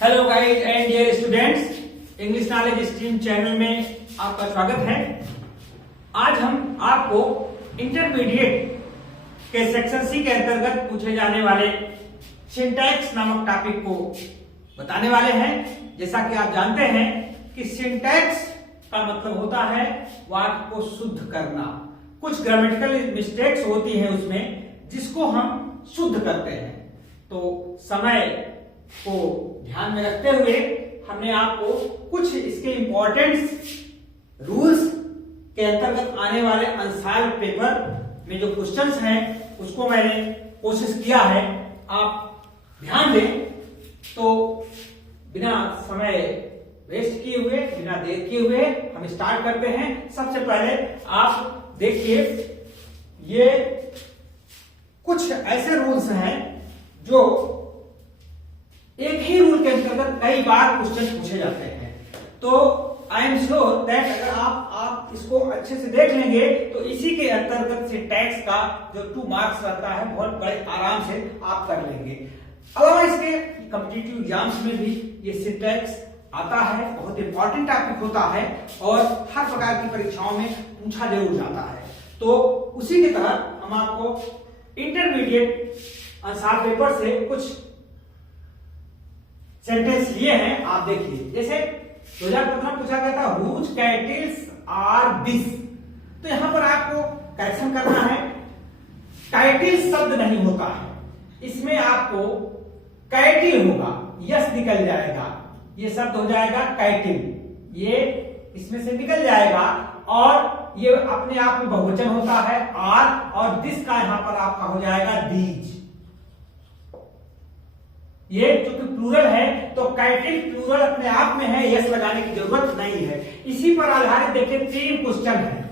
Hello guys and dear students, English knowledge stream channel में आपका स्वागत है। आज हम आपको इंटरमीडिएट के सेक्शन सी के अंतर्गत पूछे जाने वाले सिंटैक्स नामक टॉपिक को बताने वाले हैं। जैसा कि आप जानते हैं कि सिंटैक्स का मतलब होता है वाक्य को शुद्ध करना। कुछ ग्रामेटिकल मिस्टेक्स होती हैं उसमें जिसको हम शुद्ध करते हैं। तो समय को ध्यान में रखते हुए हमने आपको कुछ इसके इंपॉर्टेंट रूल्स के अंतर्गत आने वाले अनसॉल्व्ड पेपर में जो क्वेश्चंस हैं उसको मैंने कोशिश किया है। आप ध्यान दें तो बिना समय वेस्ट किए हुए, बिना देर किए हुए हम स्टार्ट करते हैं। सबसे पहले आप देखिए, ये कुछ ऐसे रूल्स हैं जो एक ही रूल के अंतर्गत कई बार क्वेश्चन पूछे जाते हैं। तो आई एम श्योर दैट अगर आप इसको अच्छे से देख लेंगे तो इसी के अंतर्गत से टैक्स का जो 2 मार्क्स रहता है बहुत बड़े आराम से आप कर लेंगे। अलावा इसके कॉम्पिटिटिव एग्जाम्स में भी ये सिंटैक्स आता है, बहुत इंपॉर्टेंट टॉपिक होता है और हर प्रकार की परीक्षाओं में पूछा जरूर जाता है। तो उसी के तहत हम आपको इंटरमीडिएट आंसर पेपर से कुछ सेंटेंस लिए हैं। आप देखिए, जैसे 2015 पूछा गया था हुज कैटल्स आर दिस। तो यहां पर आपको करेक्शन करना है। कैटिल शब्द नहीं होता है, इसमें आपको कैटिल होगा, यस निकल जाएगा, ये शब्द हो जाएगा कैटिल, ये इसमें से निकल जाएगा और ये अपने आप में बहुवचन होता है आर, और दिस का यहां पर आपका हो जाएगा दीज। ये चूंकि प्लूरल है तो कैटिल प्लूरल अपने आप में है, यस लगाने की जरूरत नहीं है। इसी पर आधारित देखिए 3 क्वेश्चन है,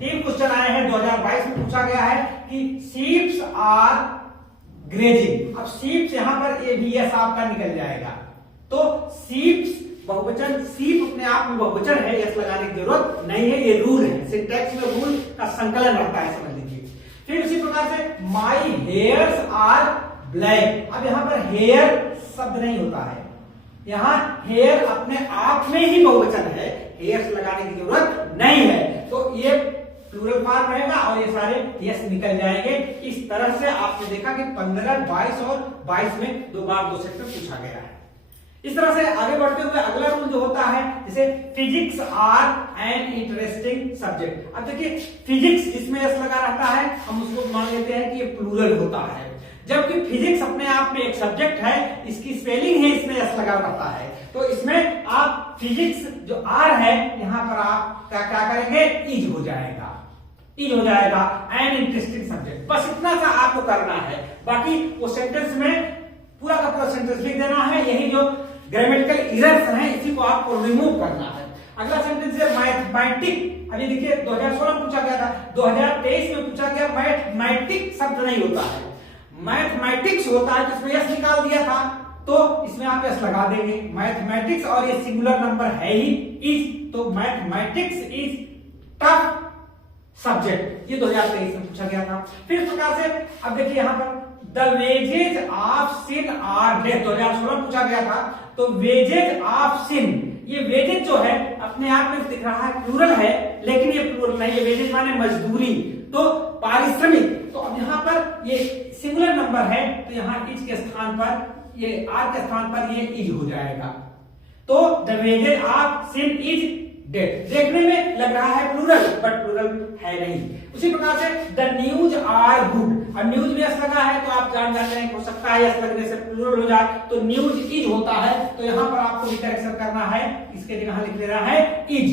3 क्वेश्चन आए हैं। 2022 में पूछा गया है कि शीप्स आर ग्रेजिंग। अब शीप्स यहां पर ए भी यस आपका निकल जाएगा। तो शीप्स बहुवचन, शीप अपने आप में बहुवचन है, यस लगाने की जरूरत नहीं है। ये रूल है, सिंटैक्स में रूल का संकलन रहता है, समझ लीजिए। फिर उसी प्रकार से माई हेयर्स आर ब्लैक। अब यहां पर हेयर शब्द नहीं होता है, यहां हेयर अपने आप में ही बहुवचन है, हेयर्स लगाने की जरूरत नहीं है। तो ये प्लूरल फॉर्म रहेगा और ये सारे यस निकल जाएंगे। इस तरह से आपने देखा कि 15, 22 और 22 में 2 बार 2 सेट में पूछा गया है। इस तरह से आगे बढ़ते हुए अगला रूल जो होता है, जैसे physics are an interesting subject. अब देखिए, फिजिक्स जिसमें यस लगा रहता है हम उसको मान लेते हैं कि ये प्लूरल होता है, जबकि फिजिक्स अपने आप में एक सब्जेक्ट है, इसकी स्पेलिंग है इसमें यस लगा रहता है। तो इसमें आप फिजिक्स जो आर है यहां पर आप क्या करेंगे, इज हो जाएगा, इज हो जाएगा एन इंटरेस्टिंग सब्जेक्ट। बस इतना सा आपको करना है, बाकी वो सेंटेंस में पूरा का पूरा सेंटेंस लिख देना है। यही जो ग्रामेटिकल एरर्स हैं इसी को आपको रिमूव करना है। अगला सेंटेंस है मैथमेटिक। अभी देखिए 2016 में पूछा गया था, 2023 में पूछा गया, मैथमेटिक शब्द नहीं होता है, मैथमेटिक्स होता है, जिसमें यस निकाल दिया था तो इसमें आप यस लगा देंगे। मैथमेटिक्स और ये सिंगुलर नंबर है ही इज, तो मैथमेटिक्स इज टफ सब्जेक्ट, ये 2023 में पूछा गया था। फिर इस प्रकार से अब देखिए यहां पर the wages of sin are death, 2016 पूछा गया था। तो वेजेज ऑफ सिन, ये वेजेज जो है अपने आप में दिख रहा है प्लूरल है, लेकिन ये प्लूरल नहीं है, वेजेज माने मजदूरी, तो पारिश्रमिक। तो अब यहां पर ये सिंगुलर नंबर है तो यहां इज के स्थान पर, ये आर के स्थान पर ये इज हो जाएगा। तो the wages of sin is death. देखने में लग रहा है प्लूरल, बट प्लूरल है नहीं। उसी प्रकार से द न्यूज आर गुड। अब न्यूज में यस लगा है तो आप जान जाते हैं, हो सकता है यस लगने से प्लूरल हो जाए, तो न्यूज इज होता है। तो यहां पर आपको भी करेक्शन करना है, इसके जगह लिख देना है इज।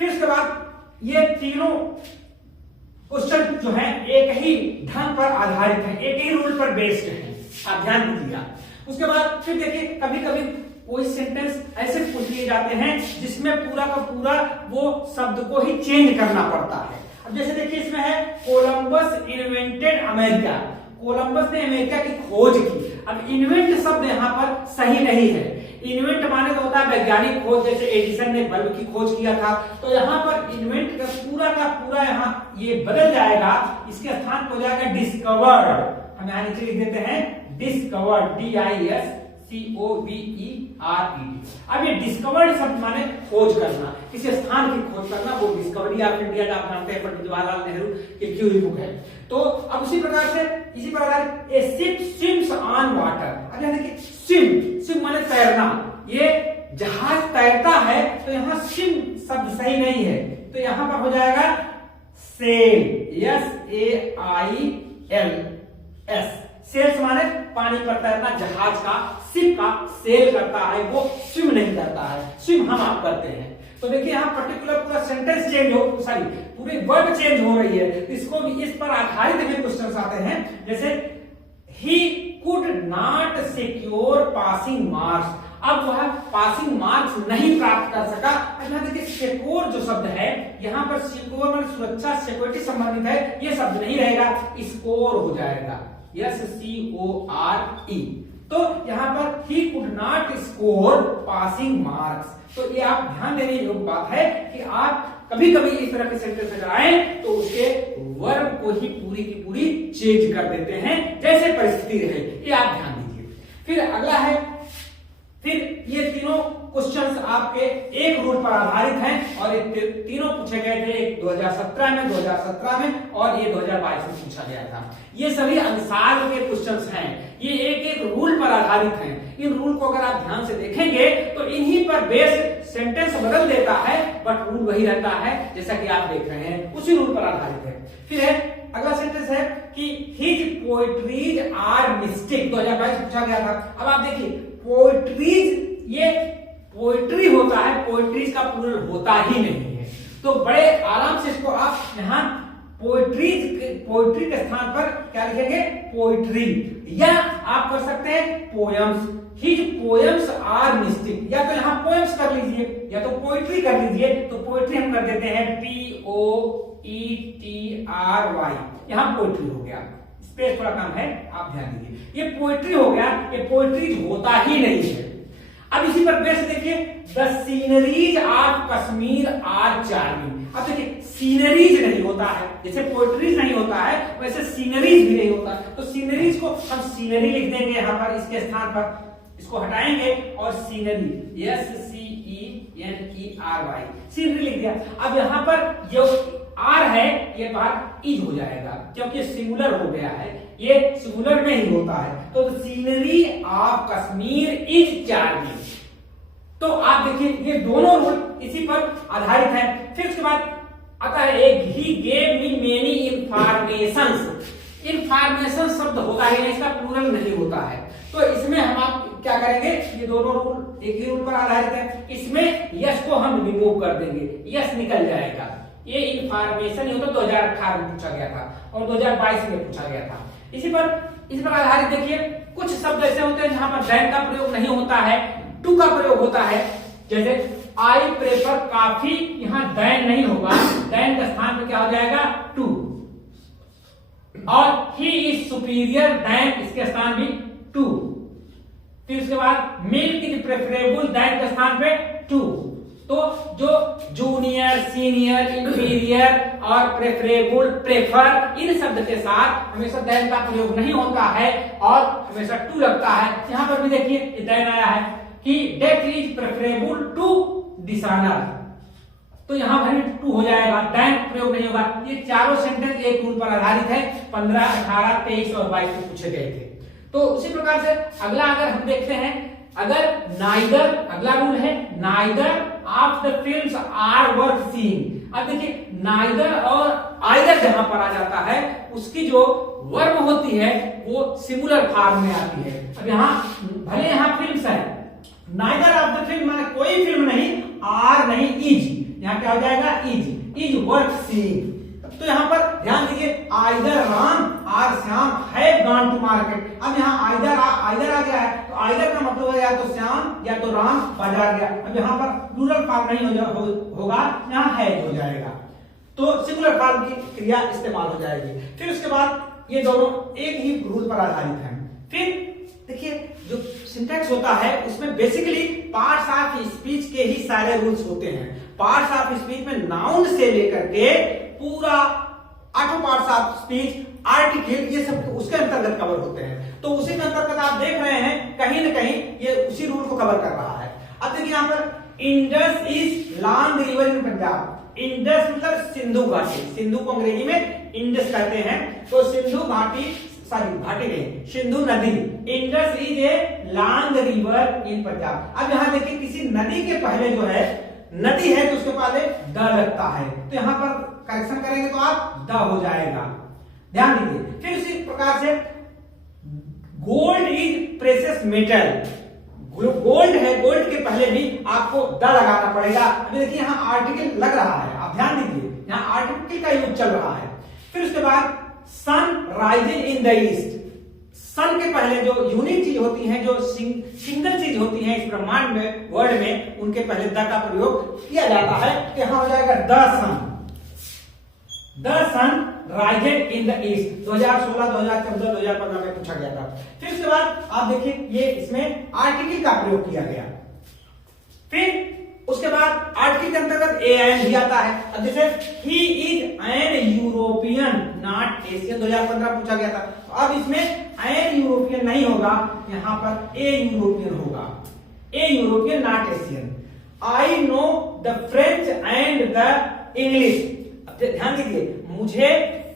फिर उसके बाद ये तीनों क्वेश्चन जो है एक ही ढंग पर आधारित है, एक ही रूल पर बेस्ड है, आप ध्यान दीजिएगा। उसके बाद फिर देखिए, कभी कभी कोई सेंटेंस ऐसे पूछ लिए जाते हैं जिसमें पूरा का पूरा वो शब्द को ही चेंज करना पड़ता है। अब जैसे देखिए इसमें है कोलंबस इन्वेंटेड अमेरिका, कोलंबस ने अमेरिका की खोज की। अब इन्वेंट शब्द यहां पर सही नहीं है, इन्वेंट माने तो होता है वैज्ञानिक खोज, जैसे एडिसन ने बल्ब की खोज किया था। तो यहां पर इन्वेंट का पूरा यहां ये बदल जाएगा, इसके स्थान पर हो जाएगा डिस्कवर्ड। हम यहां नीचे लिख देते हैं डिस्कवर्ड, DISCOVERED। COVERED। अब ये डिस्कवर्ड शब्द माने खोज करना, किसी स्थान की खोज करना, वो डिस्कवरी ऑफ इंडिया का आप जानते हैं पंडित जवाहरलाल नेहरू की क्यूरी बुक है। तो अब इसी प्रकार ए शिप स्विम्स ऑन वाटर। अब यहाँ देखिए स्विम माने तैरना, ये जहाज तैरता है, तो यहाँ स्विम शब्द सही नहीं है, तो यहां पर हो जाएगा सेल, SAILS। सेल्स माने पानी पर तैरना, जहाज का, शिप का सेल करता है, वो स्विम नहीं करता है, स्विम हम आप करते हैं। तो देखिए यहाँ पर्टिकुलर पूरा सेंटेंस चेंज हो, सॉरी पूरी वर्ब चेंज हो रही है, इसको भी इस पर आधारित भी क्वेश्चंस आते हैं, जैसे he could not secure passing marks. अब वह पासिंग मार्क्स नहीं प्राप्त कर सका। यहाँ देखिए सिक्योर जो शब्द है, यहाँ पर सिक्योर मतलब सुरक्षा, सिक्योरिटी संबंधित है, ये शब्द नहीं रहेगा, स्कोर हो जाएगा, SCORE। तो यहाँ पर he could not score passing marks. तो ये आप ध्यान देने योग्य बात है कि आप कभी कभी इस तरह के सेंटेंस अगर आए तो उसके वर्ब को ही पूरी की पूरी चेंज कर देते हैं, जैसे परिस्थिति रहे, ये आप ध्यान दीजिए। फिर अगला है, फिर ये तीनों क्वेश्चंस आपके एक रूल पर आधारित हैं और ये तीनों पूछे गए थे, एक 2017 में और ये 2022 में पूछा गया था। ये सभी अंशाल के क्वेश्चंस हैं, ये एक एक रूल पर आधारित हैं। इन रूल को अगर आप ध्यान से देखेंगे तो इन्हीं पर बेस सेंटेंस बदल देता है, बट रूल वही रहता है, जैसा कि आप देख रहे हैं, उसी रूल पर आधारित है। फिर है अगला सेंटेंस है कि हिज पोएट्रीज आर मिस्टिक, 2022 पूछा गया था। अब आप देखिए पोएट्रीज, ये पोएट्री होता है, पोएट्रीज का प्लूरल होता ही नहीं है, तो बड़े आराम से इसको आप यहाँ पोएट्री के स्थान पर क्या लिखेंगे, पोएट्री, या आप कर सकते हैं poems. His poems are mystic, या तो यहाँ पोयम्स कर लीजिए या तो पोएट्री कर लीजिए। तो पोएट्री हम कर देते हैं POETRY, यहाँ पोएट्री हो गया, स्पेस थोड़ा कम है, आप ध्यान दीजिए, ये पोएट्री हो गया, ये पोएट्री होता ही नहीं है। अब इसी पर बेस देखिए, the sceneries of Kashmir are charming. अब देखिए सीनरीज नहीं होता है, जैसे पोएट्रीज नहीं होता है वैसे सीनरीज भी नहीं होता, तो सीनरीज को हम सीनरी लिख देंगे यहाँ पर, इसके स्थान पर इसको हटाएंगे और सीनरी, SCENERY, सीनरी लिख दिया। अब यहाँ पर जो आर है ये बात इज हो जाएगा, क्योंकि सिंगुलर हो गया है, ये सिंगुलर नहीं होता है, तो scenery of Kashmir is charming. तो आप देखिए ये दोनों रूल इसी पर आधारित हैं। फिर उसके बाद आता है एक, he gave me many informations. Information शब्द होता है, इसका प्लूरल नहीं होता है, तो इसमें हम आप क्या करेंगे, ये दोनों रूल एक ही रूल पर आधारित है, इसमें यस को हम रिमूव कर देंगे, यस निकल जाएगा। ये इंफॉर्मेशन ही होता 2018 में पूछा गया था और 2022 में पूछा गया था। इस पर आधारित देखिए कुछ शब्द ऐसे होते हैं जहां पर दैन का प्रयोग नहीं होता है, टू का प्रयोग होता है, जैसे आई प्रेफर कॉफी, यहां दैन नहीं होगा, दैन के स्थान पर क्या हो जाएगा, टू। और ही इज सुपीरियर दैन, इसके स्थान भी टू। फिर उसके बाद मिल्क इज प्रेफरेबल, दैन के स्थान पे टू। तो जो जूनियर, सीनियर, इंफीरियर और प्रेफरेबल, प्रेफर, इन शब्द के साथ हमेशा दैन का प्रयोग नहीं होता है और हमेशा टू लगता है। यहां पर भी देखिए दैन आया है कि death is preferable to dishonour, तो यहां पर टू हो जाएगा, दैन प्रयोग नहीं होगा। ये चारों सेंटेंस एक रूल पर आधारित है, 15, 18, 23 और 22 में पूछे गए थे। तो उसी प्रकार से अगला अगर हम देखते हैं, अगर नाइदर, अगला रूल है neither of the films are worth seeing. अब देखिए नाइदर और आइदर जहां पर आ जाता है उसकी जो वर्ब होती है वो सिंगुलर फॉर्म में आती है। अब यहाँ भले यहाँ फिल्म्स है, नाइदर ऑफ द फिल्म माने कोई फिल्म नहीं, आर नहीं इज, यहाँ क्या हो जाएगा, इज वर्थ सीइंग। तो यहाँ पर ध्यान दीजिए, either Ram or Shyam have gone to market. अब यहाँ आइदर आ गया है, तो आइदर का मतलब है या तो श्याम या तो राम बाजार गया। अब यहाँ पर प्लूरल फॉर्म नहीं होगा, यहाँ हैव हो जाएगा, तो सिंगुलर फॉर्म की क्रिया इस्तेमाल हो जाएगी। फिर उसके बाद ये दोनों एक ही रूल पर आधारित हैं। फिर देखिए जो सिंटैक्स होता है उसमें बेसिकली पार्ट्स ऑफ स्पीच के ही सारे रूल्स होते हैं। पार्ट्स ऑफ स्पीच में नाउन से लेकर के पूरा 8 पार्ट्स ऑफ स्पीच, आर्टिकल, ये सब उसके अंतर्गत कवर होते हैं। तो उसी के अंतर्गत आप देख रहे हैं कहीं ना कहीं ये उसी रूल को कवर कर रहा है। अब देखिए यहाँ पर Indus is long river in Punjab. Indus मतलब सिंधु घाटी, सिंधु को अंग्रेजी में इंडस कहते हैं। तो सिंधु घाटी, सॉरी घाटी नहीं, सिंधु नदी, Indus is a long river in Punjab. अब यहाँ देखिए किसी नदी के पहले जो है, नदी है तो उसके पहले द लगता है, तो यहाँ पर करेक्शन करेंगे तो आप द हो जाएगा, ध्यान दीजिए। फिर इसी प्रकार से gold is precious metal, gold है, गोल्ड के पहले भी आपको द लगाना पड़ेगा। अभी देखिए यहाँ आर्टिकल लग रहा है, आप ध्यान दीजिए, यहाँ आर्टिकल का यूज चल रहा है। फिर उसके बाद sun rising in the east, sun के पहले जो यूनिक चीज होती है, जो सिंगल चीज होती है इस ब्रह्मांड में, वर्ल्ड में, उनके पहले द का प्रयोग किया जाता है। तो यहां हो जाएगा the sun, the sun rising in the east. 2016, 2014, 2015 में पूछा गया था। फिर उसके बाद आप देखिए ये इसमें आर्टिकल का प्रयोग किया गया। फिर उसके बाद आर्टिकल के अंतर्गत ए एन भी आता है। अब जैसे he is an European not Asian, 2015 पूछा गया था। तो अब इसमें एन यूरोपियन नहीं होगा, यहाँ पर ए यूरोपियन होगा, a European not Asian. I know the French and the English. ध्यान दीजिए, मुझे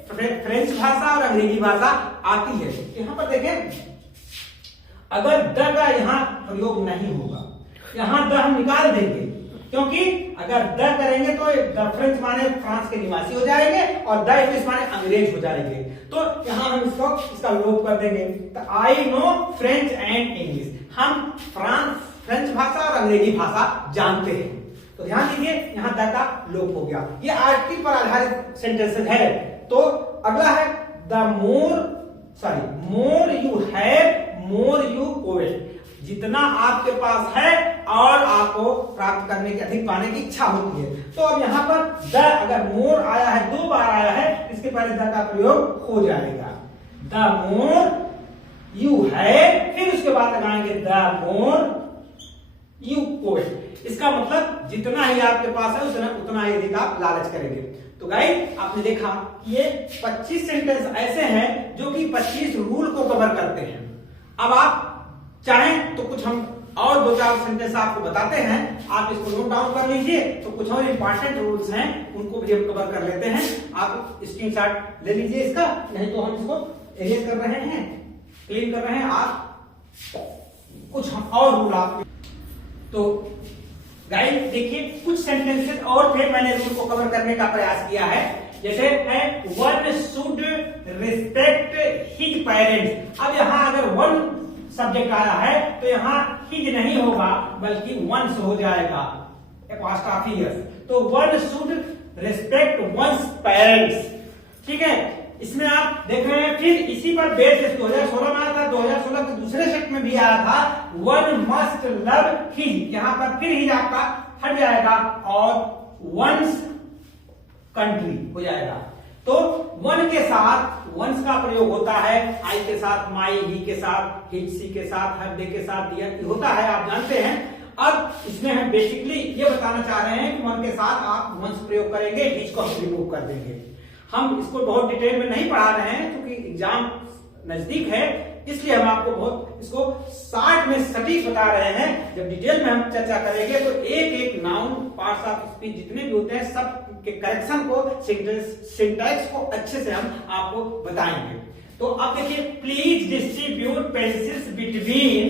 फ्रेंच भाषा और अंग्रेजी भाषा आती है। यहाँ पर देखें, अगर द का यहाँ प्रयोग नहीं होगा, यहाँ द हम निकाल देंगे, क्योंकि अगर द करेंगे तो द फ्रेंच माने फ्रांस के निवासी हो जाएंगे और द इंग्लिश माने अंग्रेज हो जाएंगे। तो यहाँ हम इसका लोप कर देंगे। तो I know French and English, हम फ्रेंच भाषा और अंग्रेजी भाषा जानते हैं। तो ध्यान दीजिए, यहाँ द का लोप हो गया। ये आर्टिकल पर आधारित सेंटेंसेस है। तो अगला है the more you have more you covet, जितना आपके पास है और आपको प्राप्त करने की, अधिक पाने की इच्छा होती है। तो अब यहाँ पर द, अगर मोर आया है, 2 बार आया है, इसके पहले द का प्रयोग हो जाएगा। द मोर यू है, फिर उसके बाद लगाएंगे द मोर यू कोवेट। इसका मतलब जितना ही आपके पास है उतना ही अधिक आप लालच करेंगे। तो गाइस आपने देखा ये 25 सेंटेंस ऐसे हैं जो कि 25 रूल को कवर करते हैं। अब आप चाहें तो कुछ हम और 2-4 सेंटेंस आपको बताते हैं, आप इसको नोट डाउन कर लीजिए। तो कुछ और इंपॉर्टेंट रूल्स हैं, उनको भी हम कवर कर लेते हैं। आप स्क्रीनशॉट ले लीजिए इसका, नहीं तो हम इसको एरेज कर रहे हैं, क्लीन कर रहे हैं। आप कुछ हम और रूल आप, तो गाइस देखिए कुछ सेंटेंसेस और थे, मैंने रूल को कवर करने का प्रयास किया है। जैसे है one should respect his parents. अब यहाँ अगर वन सब्जेक्ट आया है तो यहाँ हिज नहीं होगा बल्कि वंस हो जाएगा, एपोस्ट्रोफी। तो one should respect one's parents, ठीक है। इसमें आप देख रहे हैं, फिर इसी पर बेस 2016 में आया था, 2016 के दूसरे सेट में भी आया था वन मस्ट लव हिज। यहाँ पर फिर हिज आपका हट जाएगा और वंस कंट्री हो जाएगा। तो वन के साथ वंस का प्रयोग होता है, आई के साथ माई, ही के साथ हिज, सी के साथ हर, दे के साथ दिया होता है, आप जानते हैं। अब इसमें हम बेसिकली ये बताना चाह रहे हैं कि वन के साथ आप वंस प्रयोग करेंगे, हिज को हम रिमूव कर देंगे। हम इसको बहुत डिटेल में नहीं पढ़ा रहे हैं क्योंकि एग्जाम नजदीक है, इसलिए हम आपको बहुत इसको शॉर्ट में सटीक बता रहे हैं। जब डिटेल में हम चर्चा करेंगे तो एक एक नाउन, पार्ट्स ऑफ स्पीच जितने भी होते हैं सब के करेक्शन को, सिंटैक्स को अच्छे से हम आपको बताएंगे। तो अब देखिए, please distribute pencils between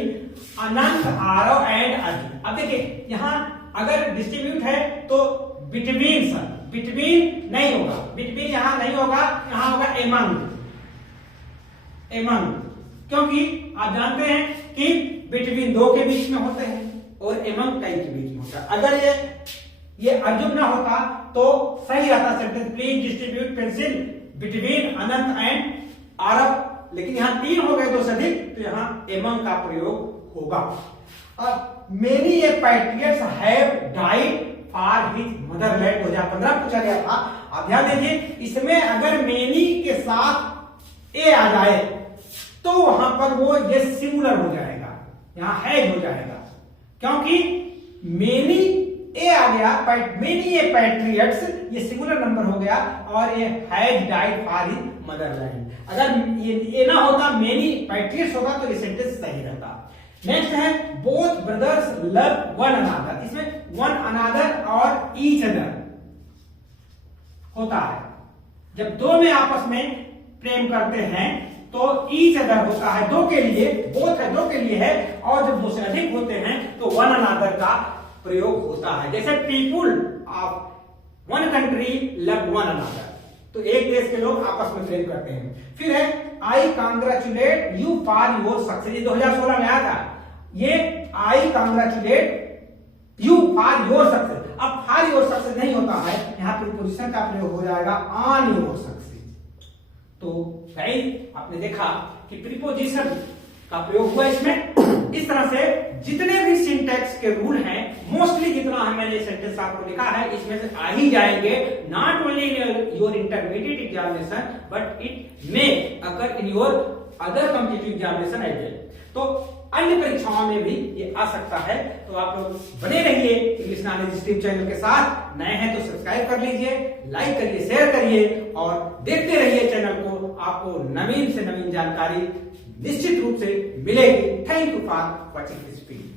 Anant, Aarav and Arjun. अब देखिए यहाँ अगर डिस्ट्रीब्यूट है तो बिटवीन, सर बिटवीन नहीं होगा, बिटवीन यहां नहीं होगा, यहां होगा एमंग, एमंग, क्योंकि आप जानते हैं कि बिटवीन 2 के बीच में होते हैं और एमंग कई के बीच में होता है। अगर ये अर्जुन ना होता तो सही आता sentence, please distribute pencil between Anant and Aarav, लेकिन यहां 3 हो गए 2 से अधिक, तो यहां एमंग का प्रयोग होगा। अब many A patriots have died for his Motherland, 2015 पूछा गया था। आप ध्यान दीजिए, इसमें अगर मेनी के साथ ए आ जाए तो वहां पर वो ये सिंगुलर हो जाएगा, यहां हैज हो जाएगा, क्योंकि मेनी ए आ गया, मेनी ए पैट्रियट्स ये सिंगुलर नंबर हो गया और ये has died for his Motherland. अगर ये ना होता, मेनी पैट्रियट्स होगा तो ये सेंटेंस सही रहता। नेक्स्ट है both brothers love one another. इसमें वन अनादर और ईच अदर होता है। जब दो में आपस में प्रेम करते हैं तो ईच अदर होता है, दो के लिए, बोथ है दो के लिए है, और जब दो से अधिक होते हैं तो वन अनादर का प्रयोग होता है। जैसे people of one country love one another, तो एक देश के लोग आपस में प्रेम करते हैं। फिर है I congratulate you for your success, 2016 में आया था। ये I congratulate you for your success, अब फॉर योर सक्सेस नहीं होता है, यहां प्रीपोजिशन का प्रयोग हो जाएगा ऑन योर सक्सेस। तो गाइस आपने देखा कि प्रीपोजिशन का प्रयोग हुआ इसमें। इस तरह से जितने भी सिंटैक्स के रूल हैं, मोस्टली जितना मैंने सेंटेंस आपको लिखा है इसमें से आ ही जाएंगे, not only in your intermediate examination but it may occur in your other competitive examination as well. तो अन्य परीक्षाओं में भी ये आ सकता है। तो आप लोग बने रहिए इंग्लिश नॉलेज स्ट्रीम चैनल के साथ। नए हैं तो सब्सक्राइब कर लीजिए, लाइक करिए, शेयर करिए और देखते रहिए चैनल को। आपको नवीन से नवीन जानकारी निश्चित रूप से मिलेगी। Thank you for watching this video.